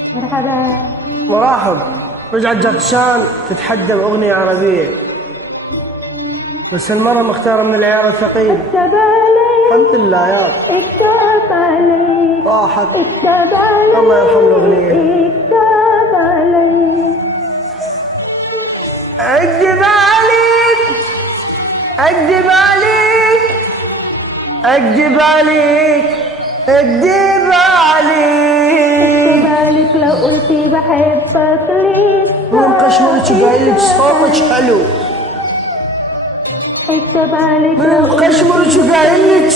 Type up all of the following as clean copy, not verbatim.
مرحبا. مرحب. رجعت جاكشان تتحدى بأغنية عربية، بس المرة مختارة من العيار الثقيل. اكتب عليك الحمد لله يا اكتب عليك راحت. اكتب عليك الله يرحم الأغنية. اكتب عليك اكذب عليك اكذب عليك اكذب عليك اكذب عليك بالك لو قلتي بحبك لسه من قشمرك قايلك صوتك حلو. اكتب عليك من قشمرك قايلك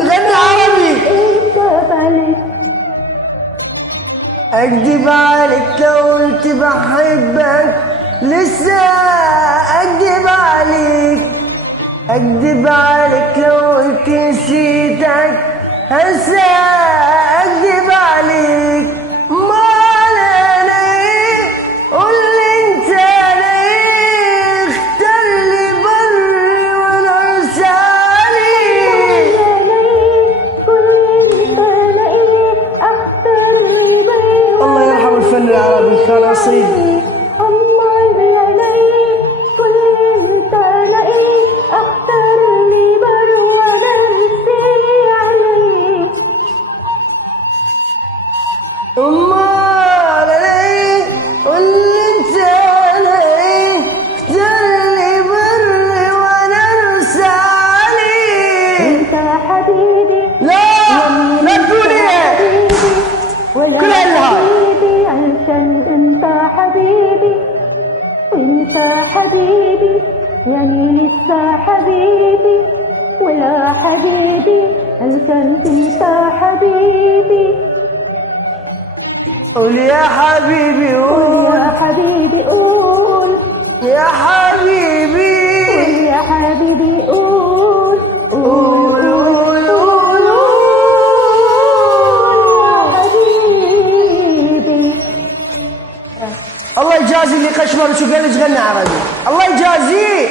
غني عربي. اكتب عليك اكذب عليك لو قلت بحبك لسه اكذب عليك. اكذب عليك لو قلت نسيتك هسه اكذب عليك. ما انا ايه قول لي انت انا ايه اختار لي بري وانا ارسالي. الله يرحم الفن العربي كان اصيل. امال انا ايه قول لي انت انا ايه اختار لي بري وانا ارسالي. انت حبيبي لا تقولي كل حبيبي علشان انت حبيبي وانت حبيبي يعني لسه حبيبي ولا حبيبي علشان انت حبيبي. قول يا حبيبي قول يا حبيبي قول يا حبيبي قول يا حبيبي قول قول قول قول يا حبيبي. الله يجازي اللي قشمر وشو قال غنى عربي. الله يجازيه.